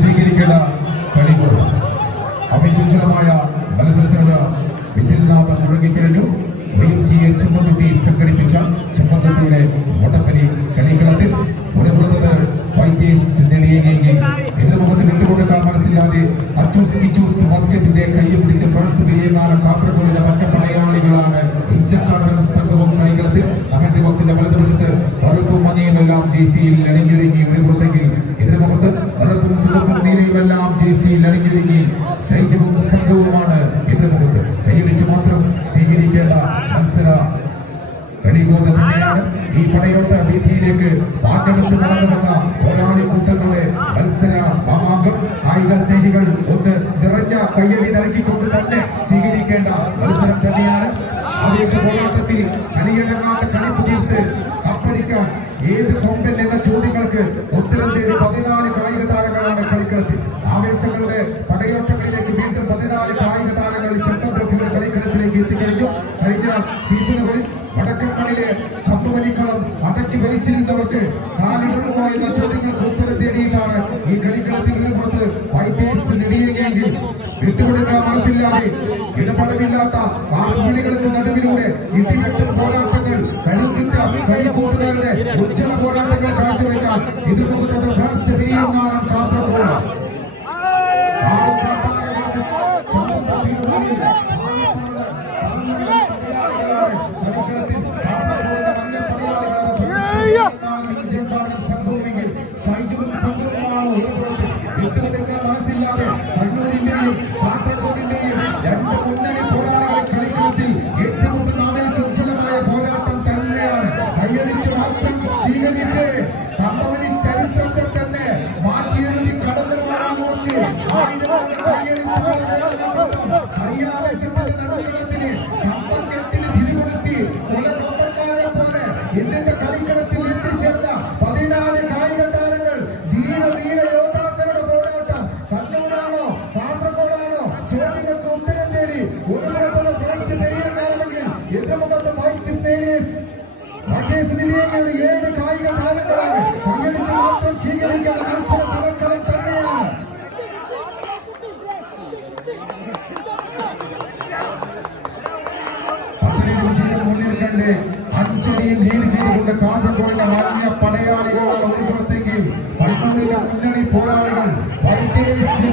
സ്വീകരിക്കേണ്ട കളികൾ അവിശുദ്ധമായ മത്സരത്തിനുള്ള വിശില്ലാതെ മുഴങ്ങിക്കഴിഞ്ഞു. സംഘടിപ്പിച്ച ചെമ്മന്തത്തിലൂടെ ഓട്ടപ്പലി കളിക്കളത്തിൽ മുടപുറത്ത് ഫൈറ്റേഴ്സ് നേടിയെങ്കിൽ എതിർമുഖത്ത് വിട്ടുകൊടുക്കാൻ മനസ്സില്ലാതെ മസ്കറ്റിന്റെ കൈ പിടിച്ച് ഫ്രാൻസ് വിജയകാല കാസർഗോഡിന്റെ മറ്റ പടയാളികളാണ് ഇഞ്ചക്കാടൻ സംഘവും കളിക്കളത്തിൽ. കമന്ററി ബോക്സിന്റെ വലതുവശത്ത് കറുപ്പും മഞ്ഞയുമെല്ലാം ജേഴ്സിയിൽ അണിഞ്ഞൊരുങ്ങി ഒരു പുറത്തെങ്കിൽ എതിർമുഖത്ത് കറുപ്പും ചുവപ്പും നീലയുമെല്ലാം ജേഴ്സിയിൽ അണിഞ്ഞൊരുങ്ങി ഷൈജുവും സംഘവുമാണ് എതിർമുഖത്ത്. കൈപിടിച്ച് മാത്രം സ്വീകരിക്കേണ്ട മത്സര കളിബോധം തന്നെയാണ് ഈ പടയോട്ട വീതിയിലേക്ക് പാകെടുത്ത് നടന്നുവന്ന പോരാളി കൂട്ടങ്ങളുടെ മത്സര മാമാങ്കം. കായിക സ്നേഹികൾ ഒന്ന് നിറഞ്ഞ കയ്യടി നൽകിക്കൊണ്ട് തന്നെ സ്വീകരിക്കേണ്ട മത്സരം തന്നെയാണ്. ആവേശ പോരാട്ടത്തിൽ കളിയിറങ്ങാത്ത കളിപ്പ് തീർത്ത് കപ്പടിക്കാൻ ഏത് കൊമ്പൻ എന്ന ചോദ്യങ്ങൾക്ക് ഉത്തരം തേടി 14 കായിക താരങ്ങളാണ് കളിക്കളത്തിൽ. ആവേശങ്ങളുടെ പടയോട്ടങ്ങളിലേക്ക് വീണ്ടും 14 കായിക താരങ്ങൾ ചെമ്പൻ ട്രോഫിയുടെ കളിക്കളത്തിലേക്ക് എത്തിക്കഴിഞ്ഞു. കഴിഞ്ഞ സീസണുകളിൽ വടക്കൻ മണ്ണിലെ കന്നുവലിക്കളം അടക്കി ഭരിച്ചിരുന്നവർക്ക് കാലികളുമായുള്ള ചോദ്യങ്ങൾക്ക് ഉത്തരം തേടിയിട്ടാണ് ഈ കളിക്കളത്തിൽ ഒരു പുറത്ത് ഫൈറ്റേഴ്സ് നേടിയെങ്കിൽ വിട്ടുകൊടുക്കാൻ മനസ്സില്ലാതെ ഇടപെടലില്ലാത്ത ആർപ്പുള്ളികൾക്ക് നടുവിലൂടെ ഇടിവെട്ടും പോരാട്ടങ്ങൾ കരുത്തിട്ട കളിക്കൂട്ടുകാരുടെ ഉജ്ജ്വല പോരാട്ടങ്ങൾ കാഴ്ചവെക്കാൻ എതിർമുഖത്ത് ഫ്രാൻസ് വിജയകാലം കാസർഗോഡ് വിട്ടുകൊടുക്കാൻ മനസ്സില്ലാതെ കണ്ണൂരിന്റെയും കാസർഗോഡിന്റെയും രണ്ട് മുന്നണി പോരാളികൾ കളിക്കളത്തിൽ ഏറ്റവും ഉജ്ജ്വലമായ പോരാട്ടം തന്നെയാണ്. കൈയടിച്ച് മാത്രം സ്വീകരിച്ച് കമ്പവലി ചരിത്രത്തെ തന്നെ മാറ്റിയെഴുതി കടന്നു പോകാൻ കുറച്ച് നടുക്കളത്തിന് കമ്പക്കെട്ടിന് തിരികൊളുത്തി കൊലകൊമ്പന്മാരെ പോലെ ഇന്ത്യന്റെ കളിക്കളത്തിൽ എത്തിച്ചേർന്ന 14 കായിക താരങ്ങൾ ധീര യോദ്ധാക്കളുടെ പോരാട്ടം. കണ്ണൂരാണോ കാസർഗോഡാണോ ചോദ്യങ്ങൾക്ക് ഉത്തരം തേടി ഒരു പുറത്തുള്ള ഫ്രാൻസ് പെരിയകാലമെങ്കിൽ എതിർമുഖത്ത് നിലയങ്ങളുടെ 7 കായിക താരങ്ങളാണ്. കൈയടിച്ച് മാത്രം സ്വീകരിക്കേണ്ട മത്സര ഫലക്കളം തന്നെയാണ്. മുന്നിൽ കണ്ട് 5 ലീഡ് ചെയ്തുകൊണ്ട് കാസർഗോഡിന്റെ വലിയ പടയാളികളാണ് ഒരു പുറത്തെങ്കിൽ കണ്ണൂരിലെ മുന്നണി പോരാളികൾ കൈയടിച്ച്